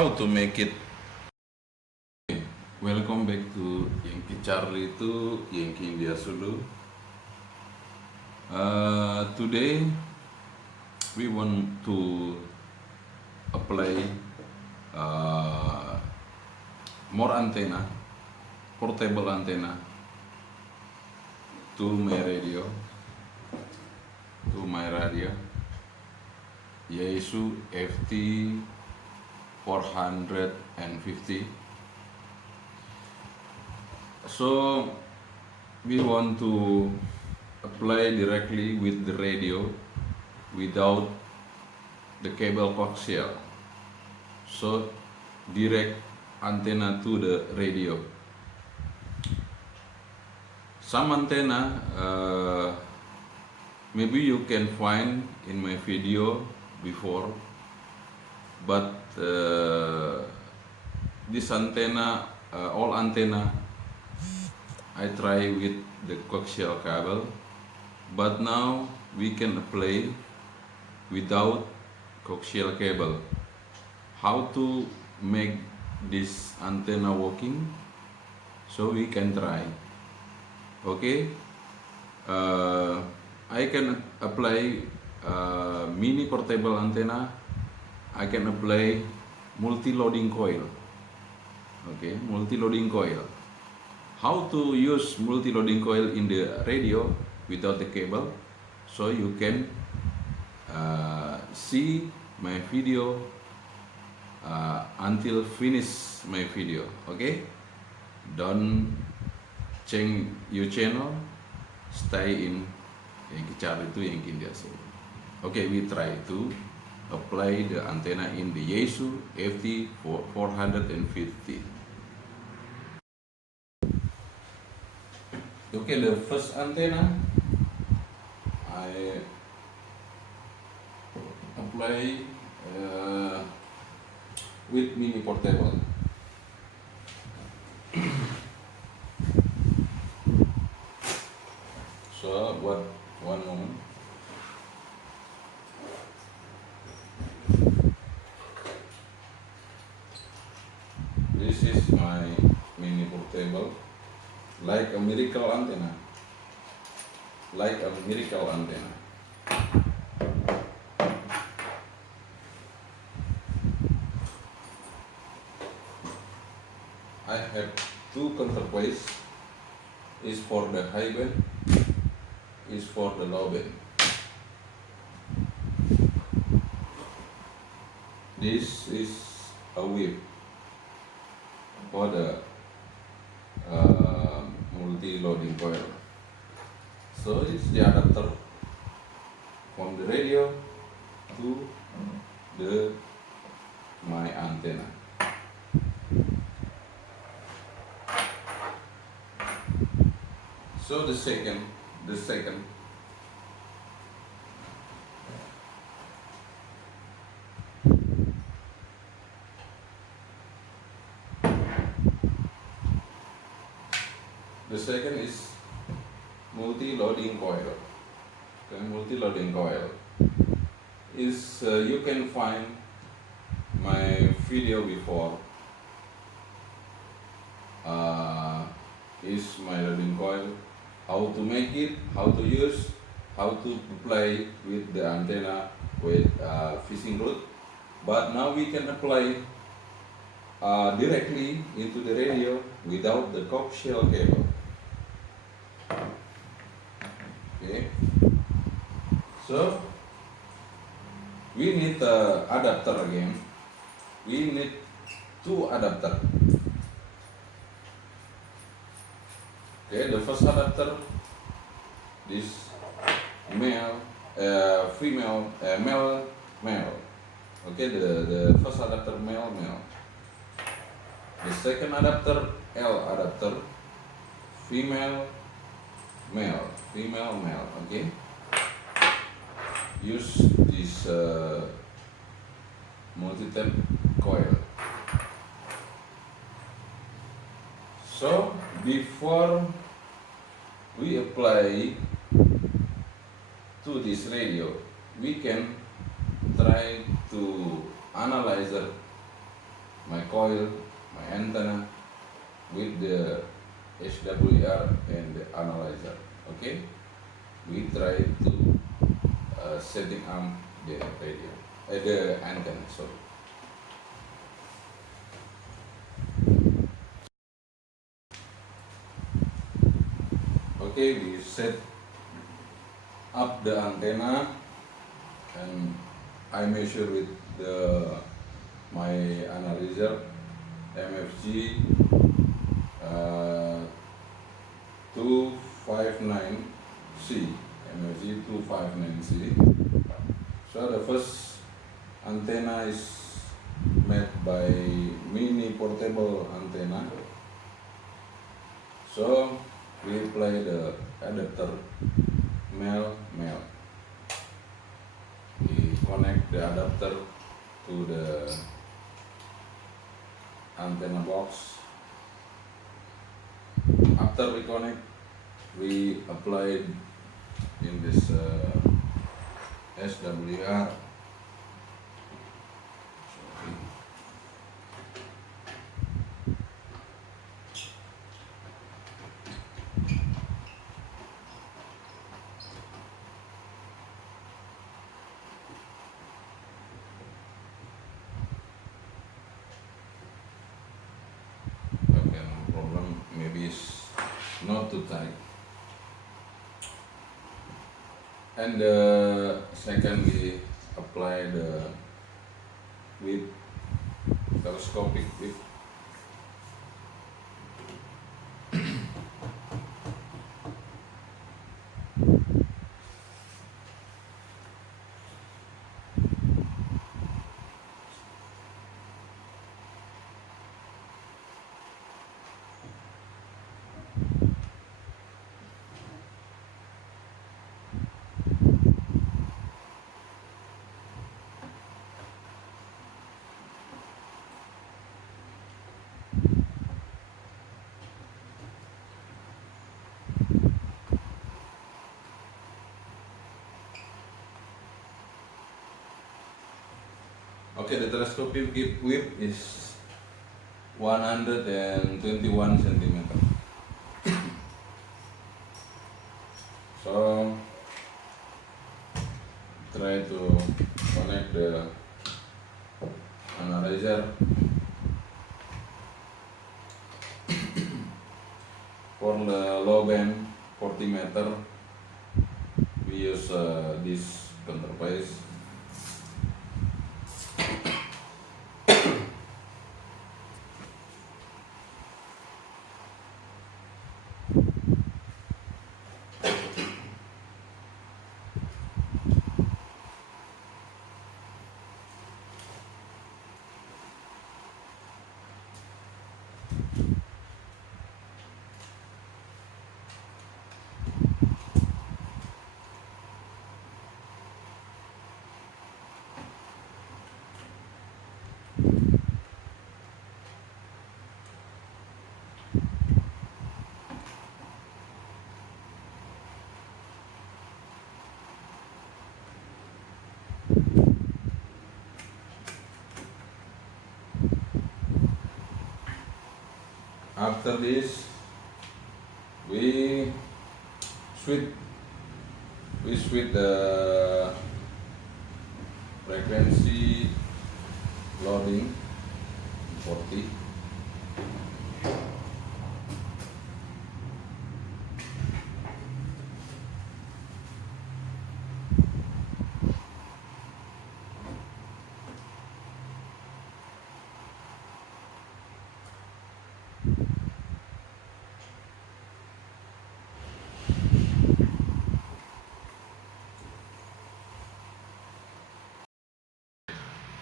how to make it. Welcome back to Yankee Charlie to Yankee India Sulu. Today we want to apply uh, more antenna, portable antenna to my radio, Yaesu FT 450. So we want to apply directly with the radio without the cable coaxial. So direct antenna to the radio. Some antenna maybe you can find in my video before, but this antenna, all antenna I try with the coaxial cable, but now we can apply without coaxial cable. How to make this antenna working? So we can try. Okay, I can apply mini portable antenna. I can apply multi-loading coil. Okay, multi-loading coil. How to use multi-loading coil in the radio without the cable? So you can see my video until finish my video. Okay, don't change your channel. Stay in Yankee Charlie to Yankee India. Okay, we try to apply the antenna in the Yaesu FT 450. Okay, the first antenna I apply with mini portable. So one moment. This is my mini portable, like a miracle antenna. I have two counterplays, is for the high band, is for the low band. This is a whip for the multi-loading coil. So it's the adapter from the radio to my antenna. So the second is multi-loading coil. Okay, multi-loading coil is you can find my video before. Is my loading coil, how to make it, how to use, how to play with the antenna with fishing rod. But now we can apply directly into the radio without the coaxial cable. Okay, so we need adapter again. We need two adapter. Okay, the first adapter, this male, female, male. Okay, the first adapter male. The second adapter L adapter, female, male. Okay, use this multi-tap coil. So before we apply to this radio, we can try to analyze my coil, my antenna with the SWR and the analyzer. Okay, we try to setting up the radio, the antenna. Sorry. Okay, we set up the antenna and I measure with my analyzer MFG 259C. MFG 259C. So the first antenna is made by mini portable antenna. So we apply the adapter male. We connect the adapter to the antenna box. After we connect, we apply in this SWR. Okay, no problem. Maybe it's not too tight. And secondly, apply the width, telescopic width. Okay, the telescopic width is 121 centimeter. So try to connect the analyzer. For the low band 40 meter, we use this counterpiece. After this, we switch the frequency loading 40.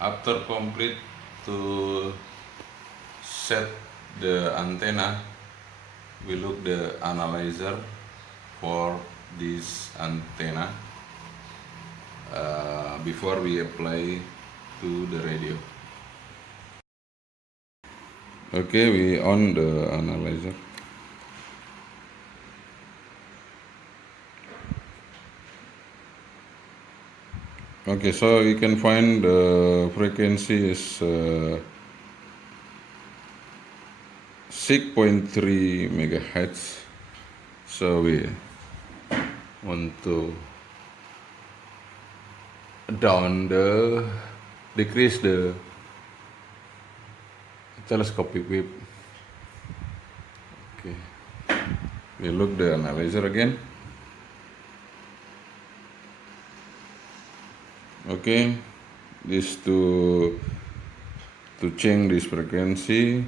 After complete to set the antenna, we look the analyzer for this antenna before we apply to the radio. Okay, we on the analyzer. Okay, so you can find the frequency is 6.3 megahertz. So we want to decrease the telescopic wave. Okay, we look the analyzer again. Okay, this to change this frequency.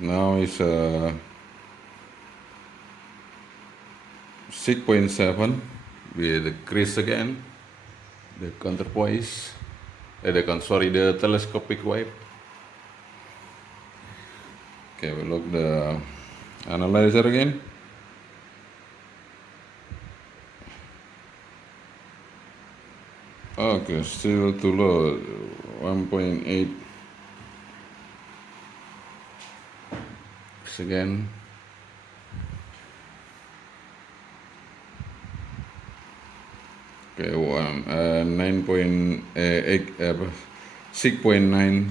Now is 6.7. We decrease again the counterpoise, the telescopic wave. Okay, we look the analyzer again. Okay, still too low, 1.8. Again. Okay, 9.8, 6.9.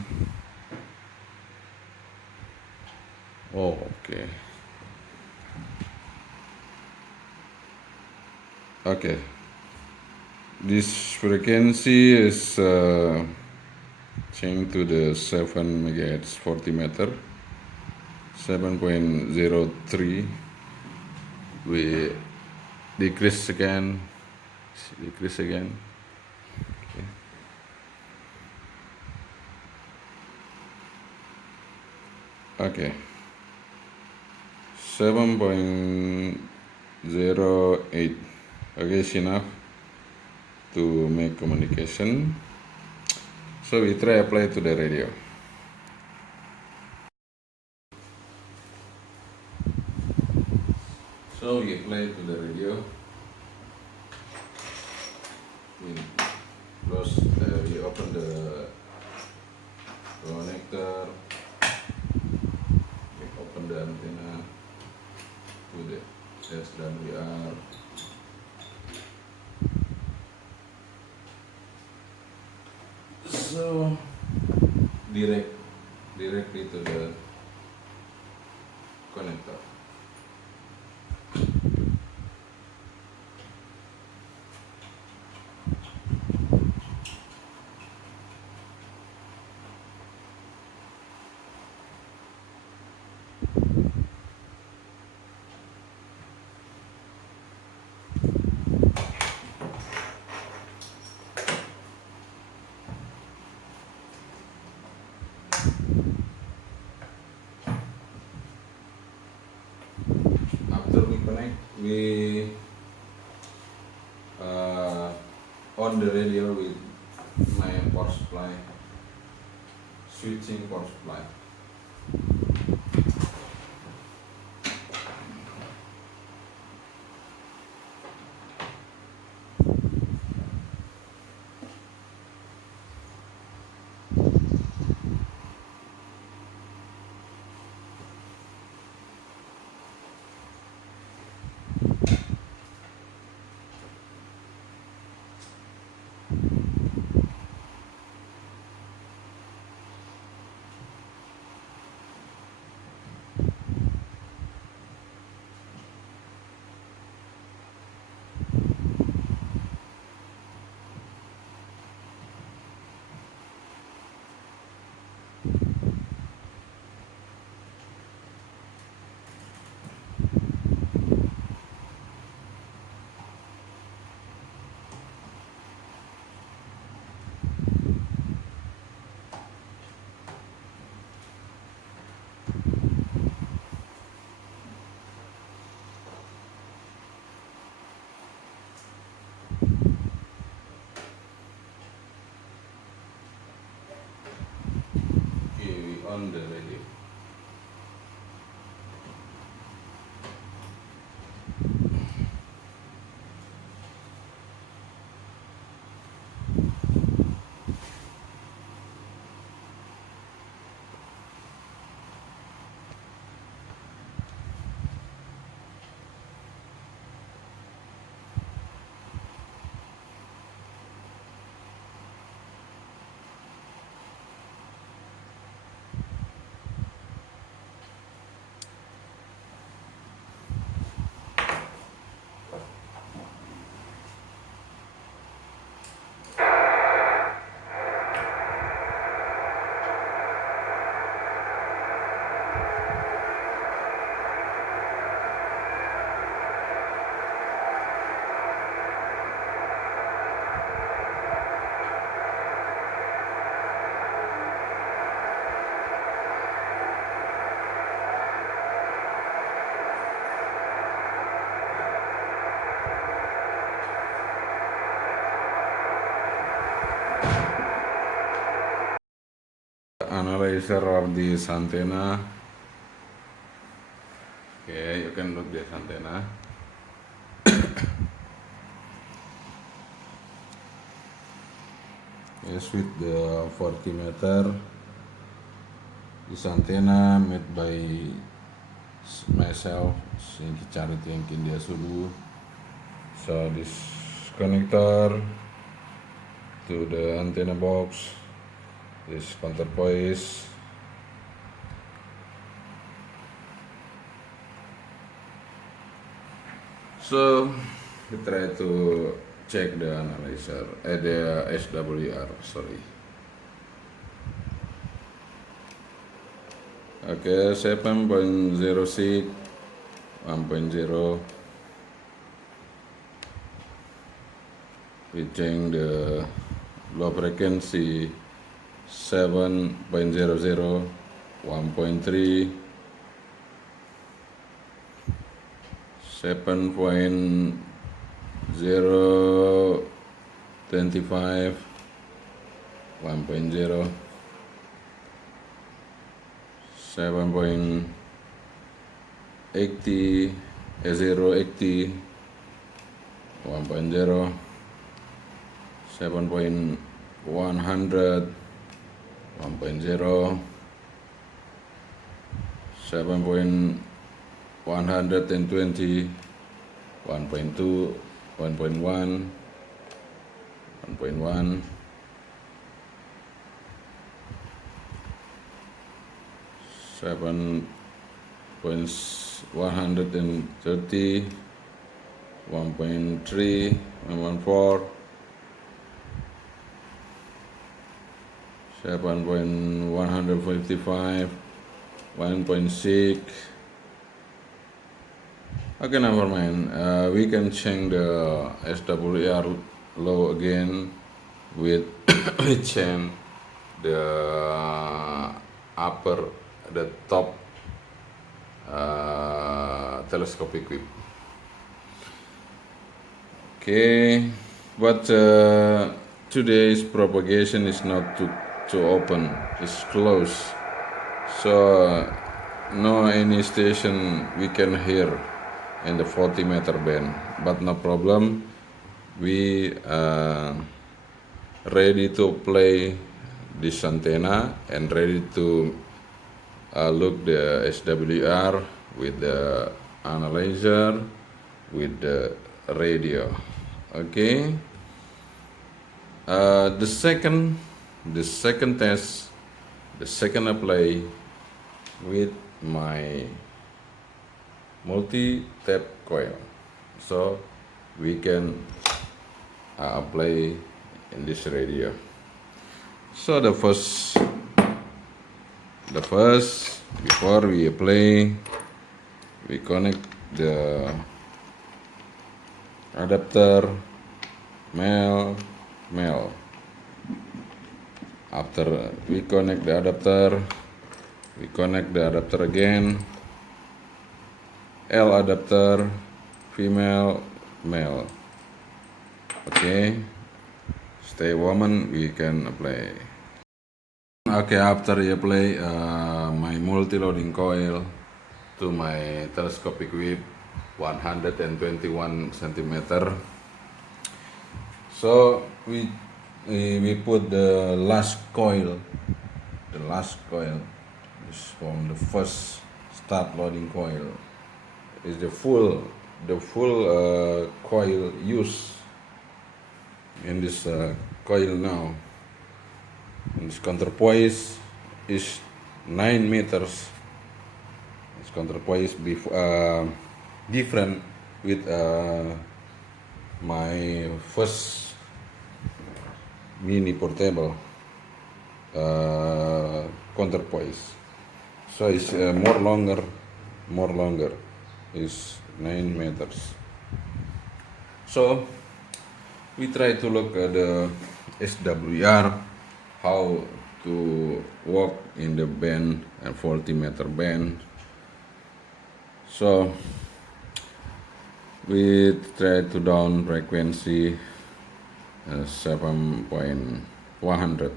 Oh, okay. Okay. This frequency is changed to the 7 megahertz 40 meter. 7.03. We decrease again. Okay. 7.08. Okay, it's enough to make communication. So we try apply to the radio. So we apply to the radio. We open the connector. We open the antenna to the SWR. So directly to the connector. After we connect, we on the radio with my power supply, switching power supply. Okay, we on the radio. analyzer of this antenna. Okay, you can look this antenna. Yes, with the 40 meter. This antenna made by myself, yang charity yang India Subu. So this connector to the antenna box, this counterpoise. So we try to check the analyzer, the SWR, sorry. Okay, 7.06, 1.0. We change the low frequency 7.00, 1.3, 7.025, 1.0, 7.80, 080, 1.0, 7.100, 1.0, 7.120, 1.2, 1.1, 1.1, 7.130, 1.3, 1.4, 7.155, 1.6. Okay, never mind. We can change the SWR low again with we change the top telescopic whip. Okay, but today's propagation is not too open, it's close, so no any station we can hear in the 40 meter band, but no problem. We ready to play this antenna and ready to look the SWR with the analyzer, with the radio. Okay, the second test, the second apply with my multi-tap coil, so we can apply in this radio. So the first before we apply, we connect the adapter male. After we connect the adapter, we connect the adapter again, L adapter, female, male. Okay, stay woman, we can apply. Okay, after you apply my multi-loading coil to my telescopic whip 121 centimeter, so we put the last coil is from the first start loading coil, is the full coil used in this coil now. And this counterpoise is 9 meters. This counterpoise different with my first mini portable counterpoise. So it's more longer. Is 9 meters. So we try to look at the SWR, how to walk in the band and 40 meter band. So we try to down frequency 7.100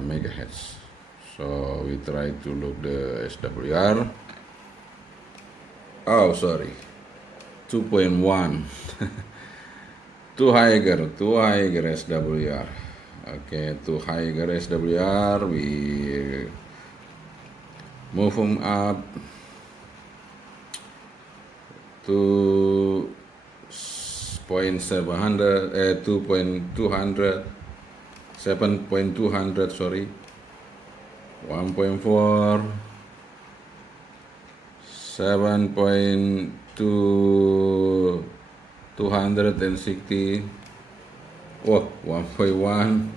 megahertz. So we try to look the SWR. Oh, sorry, 2.1. Too higher SWR. Okay, too higher SWR. We move them up to 0.700, 2.200, 7.200, sorry, 1.4, 7.2, 260, oh, 1.1.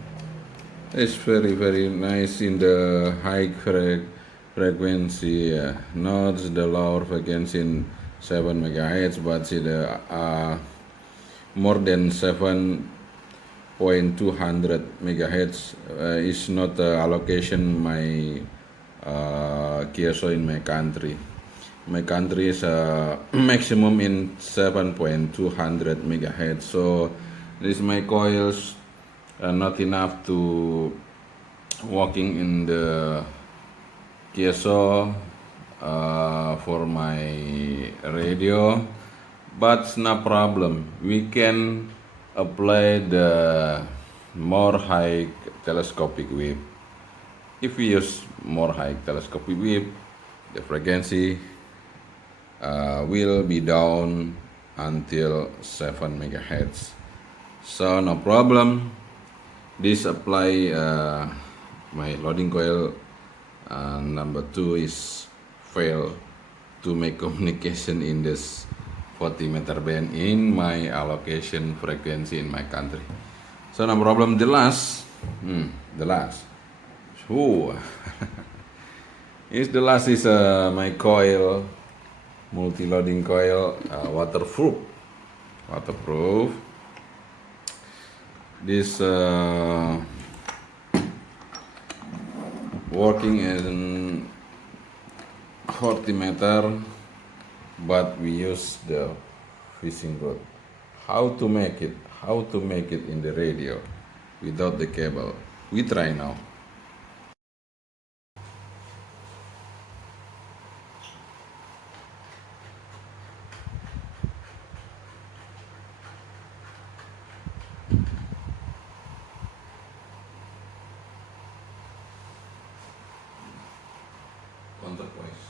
It's very, very nice in the high frequency, not the lower frequency in 7 megahertz, but see the more than 7.200 megahertz is not the allocation my QSO in my country. My country is maximum in 7.200 megahertz. So this my coils not enough to working in the QSO for my radio, but no problem. We can apply the more high telescopic wave. If we use more high telescopic wave, the frequency will be down until 7 megahertz. So no problem. This apply my loading coil number 2 is fail to make communication in this 40 meter band in my allocation frequency in my country. So no problem. The last Ooh. The last is my coil, multi-loading coil, waterproof. This working in 40 meter, but we use the fishing rod. How to make it in the radio without the cable? We try now. Counterpoise.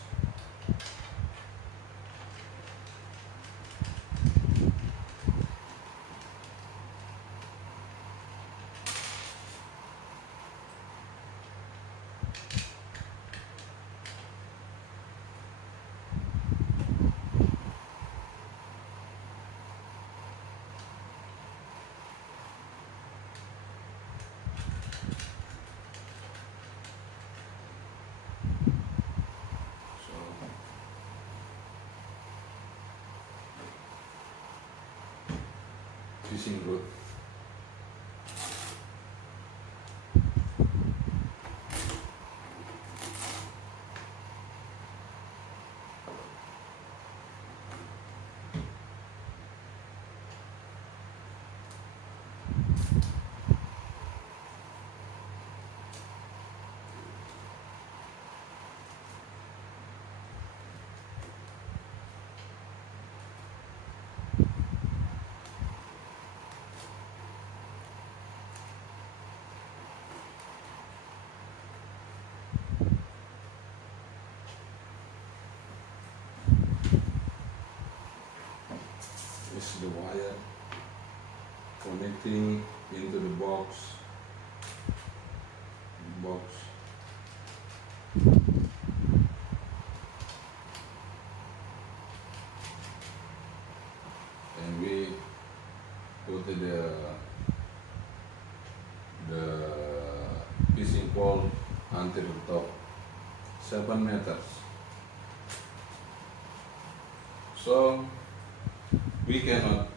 Fishing rod. Is the wire connecting into the box. And we put the fishing pole until the top, 7 meters. So we cannot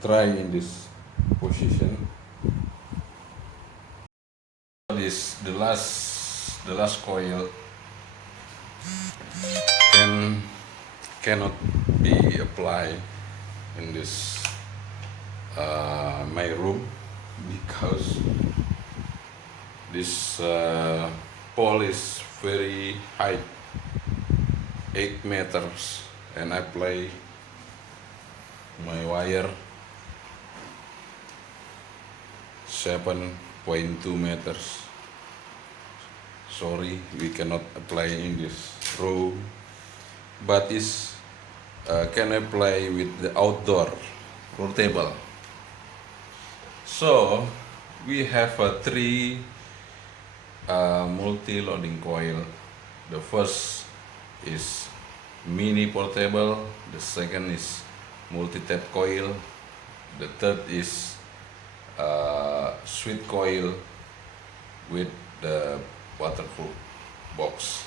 try in this position. This the last coil cannot be applied in this my room because This pole is very high, 8 meters, and I play my wire 7.2 meters. Sorry, we cannot apply in this row, but is can apply with the outdoor portable. So we have three multi-loading coil. The first is mini portable, the second is multi-tap coil, the third is sweet coil with the waterproof box.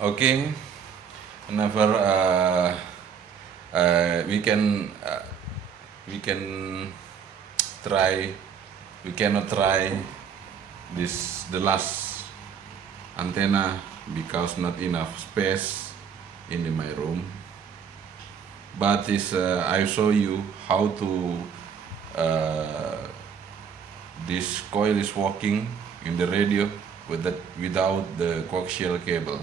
Okay, another we cannot try this the last antenna because not enough space in my room, but I show you how to this coil is working in the radio without the coaxial cable.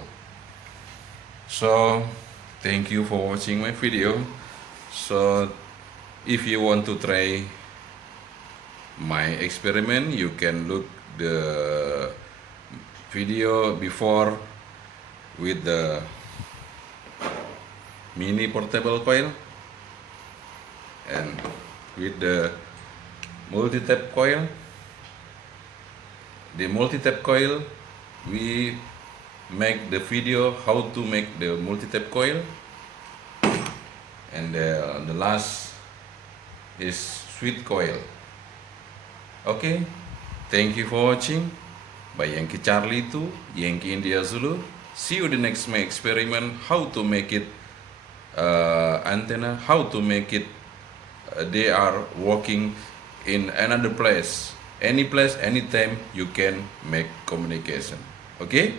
So thank you for watching my video. So if you want to try my experiment, you can look the video before with the mini portable coil and with the multi-tap coil. The multi-tap coil, we make the video how to make the multi-tap coil, and the last is sweet coil. Okay, thank you for watching. By Yankee Charlie 2, Yankee India Zulu. See you the next my experiment how to make it antenna, how to make it they are working in another place, any place, anytime you can make communication. Okay,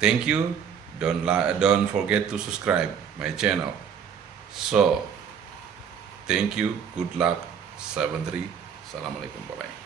thank you. Don't forget to subscribe my channel. So thank you, good luck. 73. Assalamualaikum, bye bye.